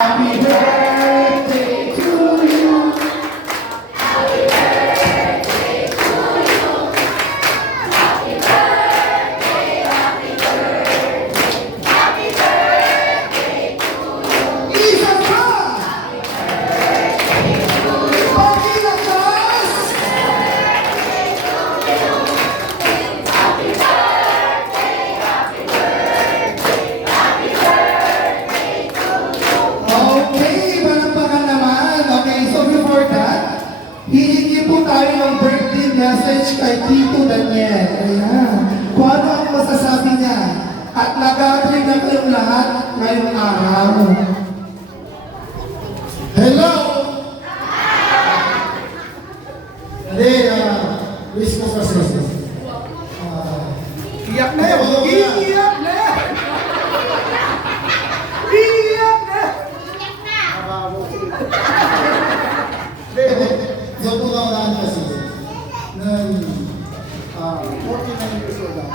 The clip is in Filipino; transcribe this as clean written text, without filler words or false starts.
Happy birthday to you. Happy birthday to you. Happy birthday, happy birthday. Happy birthday to you. Isa pa! Happy birthday to you. Pagkinakas! Happy birthday, happy birthday. Happy birthday to you. Okay, palampakan naman. Okay, so before that, hihingi po tayo ng birthday message kay Tito Daniel. Ayan. Kung ano ang masasabi niya. At nag-agree na kayong lahat ngayong araw. Hello! Hindi, wish ko kasi. Iyak na yun! Iyak na! Iyak na! So, kung ako kasi, nang 49 years old ako.